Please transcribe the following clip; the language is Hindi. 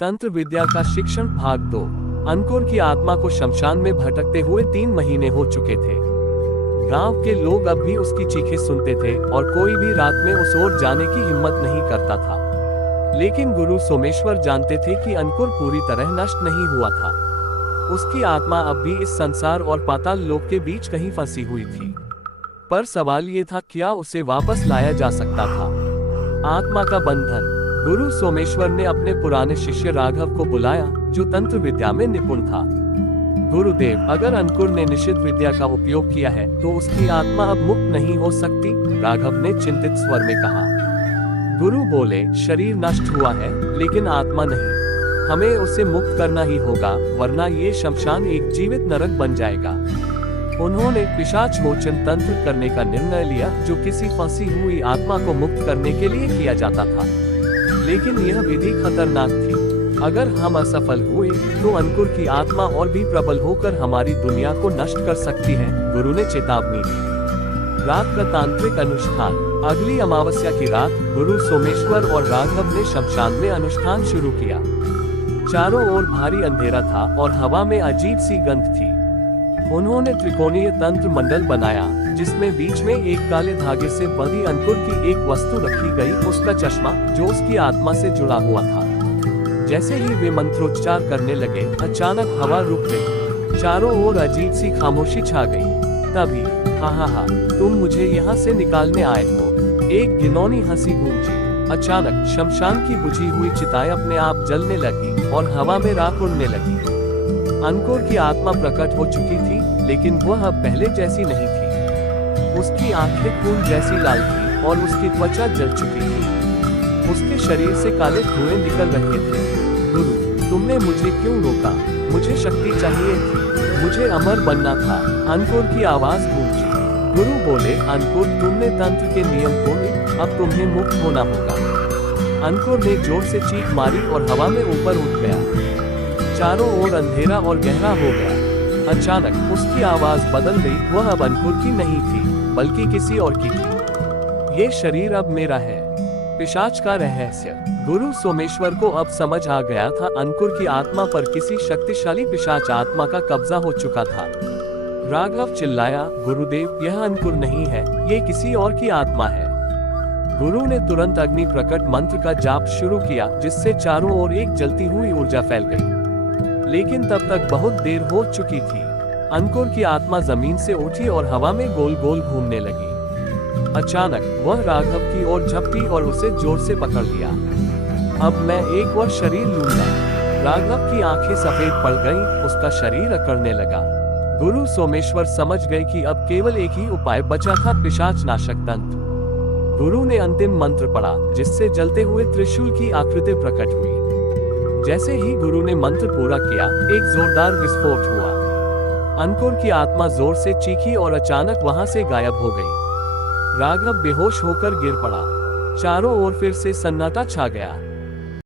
तंत्र विद्या का शिक्षण भाग 2। अंकुर की आत्मा को शमशान में भटकते हुए 3 महीने हो चुके थे। गांव के लोग अब भी उसकी चीखें सुनते थे और कोई भी रात में उस ओर जाने की हिम्मत नहीं करता था। लेकिन गुरु सोमेश्वर जानते थे कि अंकुर पूरी तरह नष्ट नहीं हुआ था। उसकी आत्मा अब भी इस संसार और पाताल लोक के बीच कहीं फंसी हुई थी। पर सवाल ये था, क्या उसे वापस लाया जा सकता था? आत्मा का बंधन। गुरु सोमेश्वर ने अपने पुराने शिष्य राघव को बुलाया, जो तंत्र विद्या में निपुण था। गुरुदेव, अगर अंकुर ने निषिद्ध विद्या का उपयोग किया है तो उसकी आत्मा अब मुक्त नहीं हो सकती, राघव ने चिंतित स्वर में कहा। गुरु बोले, शरीर नष्ट हुआ है लेकिन आत्मा नहीं। हमें उसे मुक्त करना ही होगा, वरना ये शमशान एक जीवित नरक बन जाएगा। उन्होंने पिशाच मोचन तंत्र करने का निर्णय लिया, जो किसी फंसी हुई आत्मा को मुक्त करने के लिए किया जाता था। लेकिन यह विधि खतरनाक थी। अगर हम असफल हुए तो अंकुर की आत्मा और भी प्रबल होकर हमारी दुनिया को नष्ट कर सकती है, गुरु ने चेतावनी दी। रात का तांत्रिक अनुष्ठान। अगली अमावस्या की रात गुरु सोमेश्वर और राघव ने शमशान में अनुष्ठान शुरू किया। चारों ओर भारी अंधेरा था और हवा में अजीब सी गंध थी। उन्होंने त्रिकोणीय तंत्र मंडल बनाया, जिसमें बीच में एक काले धागे से बंधी अंकुर की एक वस्तु रखी गई, उसका चश्मा, जो उसकी आत्मा से जुड़ा हुआ था। जैसे ही वे मंत्रोच्चार करने लगे, अचानक हवा रुक गई। चारों ओर अजीब सी खामोशी छा गई। तभी हा, तुम मुझे यहाँ से निकालने आए हो, एक घिनौनी हंसी गूंजी। अचानक शमशान की बुझी हुई चिताएं अपने आप जलने लगी और हवा में राख उड़ने लगी। अंकुर की आत्मा प्रकट हो चुकी थी, लेकिन वह अब पहले जैसी नहीं थी। उसकी आंखें खून जैसी लाल थी और उसकी त्वचा जल चुकी थी। उसके शरीर से काले धुएं निकल रहे थे। गुरु, तुमने मुझे क्यों रोका? मुझे शक्ति चाहिए थी, मुझे अमर बनना था, अंकुर की आवाज गूंजी। गुरु बोले, अंकुर, तुमने तंत्र के नियम तोड़े, अब तुम्हें मुक्त होना होगा। अंकुर ने जोर से चीख मारी और हवा में ऊपर उठ गया। चारों ओर अंधेरा और गहरा हो गया। अचानक उसकी आवाज बदल गई। वह अब अंकुर की नहीं थी, बल्कि किसी और की थी। ये शरीर अब मेरा है। पिशाच का रहस्य। गुरु सोमेश्वर को अब समझ आ गया था, अंकुर की आत्मा पर किसी शक्तिशाली पिशाच आत्मा का कब्जा हो चुका था। राघव चिल्लाया, गुरुदेव, यह अंकुर नहीं है, ये किसी और की आत्मा है। गुरु ने तुरंत अग्नि प्रकट मंत्र का जाप शुरू किया, जिससे चारों ओर एक जलती हुई ऊर्जा फैल गई। लेकिन तब तक बहुत देर हो चुकी थी। अंकुर की आत्मा जमीन से उठी और हवा में गोल गोल घूमने लगी। अचानक वह राघव की ओर झपटी और उसे जोर से पकड़ लिया। अब मैं एक और शरीर लूंगा। राघव की आंखें सफेद पड़ गईं, उसका शरीर अकड़ने लगा। गुरु सोमेश्वर समझ गए कि अब केवल एक ही उपाय बचा था, पिशाच नाशक तंत्र। गुरु ने अंतिम मंत्र पढ़ा, जिससे जलते हुए त्रिशूल की आकृति प्रकट हुई। जैसे ही गुरु ने मंत्र पूरा किया, एक जोरदार विस्फोट हुआ। अंकुर की आत्मा जोर से चीखी और अचानक वहां से गायब हो गई। राघव बेहोश होकर गिर पड़ा। चारों ओर फिर से सन्नाटा छा गया।